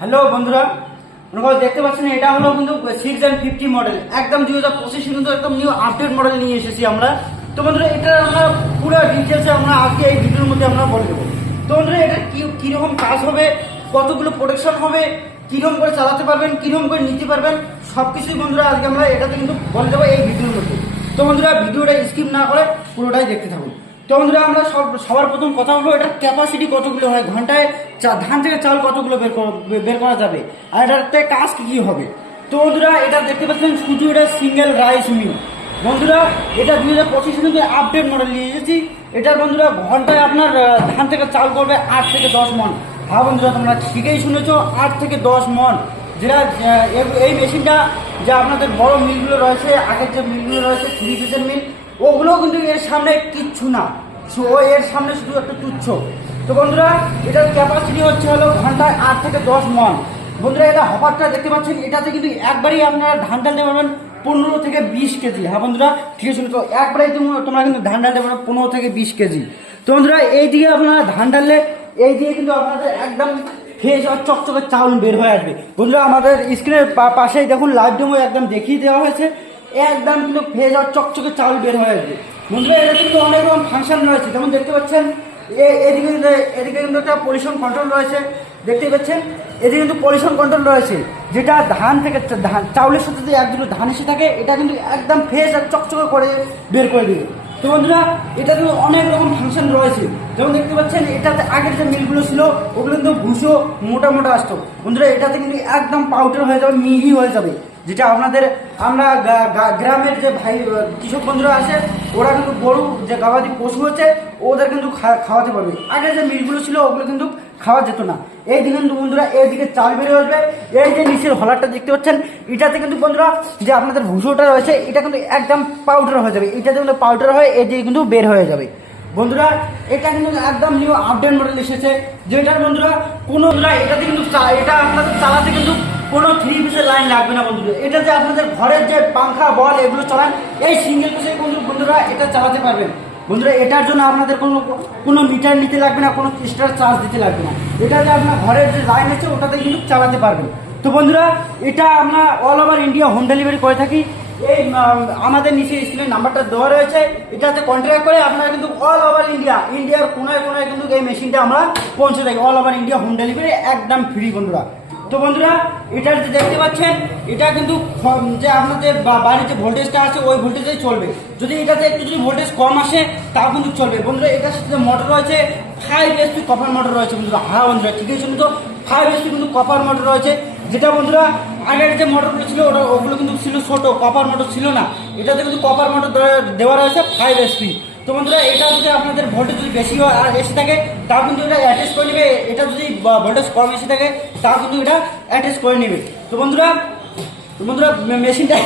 Hello বন্ধুরা, দেখতে পাচ্ছেন এটা হলো কিন্তু 650 মডেল, একদম 2025 কিন্তু একদম নিউ আপডেট মডেল নিয়ে এসেছি আমরা। তো বন্ধুরা এটা আমরা পুরো ডিটেলসে আমরা আজকে এই ভিডিওর মধ্যে আমরা বলে দেবো। তো বন্ধুরা এটা কিরকম কাজ হবে, কতগুলো প্রোটেকশন হবে, কিরকম করে চালাতে পারবেন, কিরকম করে নিতে পারবেন, সবকিছুই বন্ধুরা আজকে আমরা এটাতে কিন্তু বলে দেবো এই ভিডিওর মধ্যে। তো বন্ধুরা ভিডিওটা স্কিপ না করে পুরোটাই দেখতে থাকুন। তো বন্ধুরা আমরা সবার প্রথম কথা হলো এটার ক্যাপাসিটি কতগুলো হয়, ঘন্টায় ধান থেকে চাল কতগুলো বের করা যাবে, আর এটাতে কাজ কি হবে। তো বন্ধুরা এটা দেখতে পাচ্ছেন শুধু এটা সিঙ্গেল রাইস মিল। বন্ধুরা এটা 2025 কিন্তু আপডেট মডেল নিয়ে এসেছি। এটার বন্ধুরা ঘন্টায় আপনার ধান থেকে চাল করবে 8 থেকে 10 মন। হ্যাঁ বন্ধুরা তোমরা ঠিকই শুনেছো, 8 থেকে 10 মন। যেটা এই মেশিনটা যে আপনাদের বড় মিলগুলো রয়েছে, আগের যে মিলগুলো রয়েছে 3 পিসের মিল, ওগুলো কিন্তু এর সামনে কিচ্ছু না, এর সামনে শুধু একটা তুচ্ছ। তো বন্ধুরা এটার ক্যাপাসিটি হচ্ছে হলো ঘন্টায় 8 থেকে 10 মন। বন্ধুরা এটা হপারটা দেখতে পাচ্ছেন, এটাতে কিন্তু একবারই আপনারা ধান ডালতে পারবেন 15 থেকে 20 কেজি। হ্যাঁ বন্ধুরা ঠিক আছে, তো একবারেই তোমরা কিন্তু ধান ডালতে পারবেন 15 থেকে 20 কেজি। তো বন্ধুরা এই দিকে আপনারা ধান ডাললে এই দিয়ে কিন্তু আপনাদের একদম ফ্রেশ আর চকচকে চাউল বের হয়ে আসবে। বন্ধুরা আমাদের স্ক্রিনের পাশেই দেখুন লাইভ ডেমো একদম দেখিয়ে দেওয়া হয়েছে, একদম কিন্তু ফ্রেশ আর চকচকে চাউল বের হয়ে আসবে। বন্ধুরা এটা কিন্তু অনেক রকম ফাংশন রয়েছে, যেমন দেখতে পাচ্ছেন এদিকে কিন্তু একটা পলিউশন কন্ট্রোল রয়েছে, দেখতেই পাচ্ছেন এদিকে কিন্তু পলিউশন কন্ট্রোল রয়েছে, যেটা ধান থেকে চাউলের সাথে যদি এক দুটো ধান এসে থাকে এটা কিন্তু একদম ফ্রেশ আর চকচকে করে বের করে দেবে। তো বন্ধুরা এটা কিন্তু অনেক রকম ফাংশন রয়েছে, যেমন দেখতে পাচ্ছেন এটাতে আগের যে মিলগুলো ছিল ওগুলো কিন্তু ভুষো মোটা মোটা আসতো। বন্ধুরা এটাতে কিন্তু একদম পাউডার হয়ে যাবে, মিহি হয়ে যাবে, যেটা আমরা গ্রামের যে ভাই কৃষক বন্ধুরা আছে ওরা কিন্তু গরু যে গবাদি পশু হচ্ছে ওদের কিন্তু খাওয়াতে পারবে। আগে যে মিলগুলো ছিল ওগুলো কিন্তু খাওয়া যেত না। এইদিকে কিন্তু বন্ধুরা এইদিকে চাল বেরিয়ে আসবে। এই যে নিচের হলারটা দেখতে পাচ্ছেন এটাতে কিন্তু বন্ধুরা যে আপনাদের ভুষোটা রয়েছে এটা কিন্তু একদম পাউডার হয়ে যাবে, এটাতে কিন্তু পাউডার হয়ে এদিকে কিন্তু বের হয়ে যাবে। বন্ধুরা এটা কিন্তু একদম নিউ আপডেট মডেল এসেছে, যেটার বন্ধুরা এটাতে কিন্তু এটা আপনাদের চালাতে কিন্তু কোনো 3 পিসের লাইন লাগবে না। বন্ধুরা এটা যে আপনাদের ঘরের যে পাংখা বল এগুলো চালান এই সিঙ্গেল পিসে বন্ধুরা এটা চালাতে পারবেন। বন্ধুরা এটার জন্য আপনাদের কোনো মিটার নিতে লাগবে না, কোনো এক্সট্রা চার্জ দিতে লাগবে না। এটা যে আপনার ঘরের যে লাইন আছে ওটাতে কিন্তু চালাতে পারবেন। তো বন্ধুরা এটা আমরা all over India home delivery করে থাকি। এই আমাদের নিচে স্ক্রিনের নাম্বারটা দেওয়া রয়েছে, এটাতে কন্ট্যাক্ট করে আপনারা কিন্তু অল ওভার ইন্ডিয়ার কোনায় কোনায় কিন্তু এই মেশিনটা আমরা পৌঁছে থাকি। All over India home delivery একদম ফ্রি বন্ধুরা। তো বন্ধুরা এটা যে দেখতে পাচ্ছেন এটা কিন্তু যে আপনাদের বাড়ির যে ভোল্টেজটা আছে ওই ভোল্টেজেই চলবে। যদি এটাতে একটু যদি ভোল্টেজ কম আসে তাও কিন্তু চলবে। বন্ধুরা এটার সাথে মোটর রয়েছে 5 HP কপার মোটর রয়েছে বন্ধুরা। হ্যাঁ বন্ধুরা ঠিক আছে, তো 5 HP কিন্তু কপার মোটর রয়েছে, যেটা বন্ধুরা আগের যে মোটরগুলো ছিল ওগুলো কিন্তু ছিল ছোট, কপার মোটর ছিল না। এটাতে কিন্তু কপার মোটর দেওয়া রয়েছে 5 HP। তো বন্ধুরা এটা যদি আপনাদের ভোল্টেজ যদি বেশি এসে থাকে তাও কিন্তু এটা অ্যাটাচ করে নেবে, এটা যদি ভোল্টেজ কম এসে থাকে তাও কিন্তু এটা অ্যাটাচ করে নেবে। তো বন্ধুরা মেশিনটা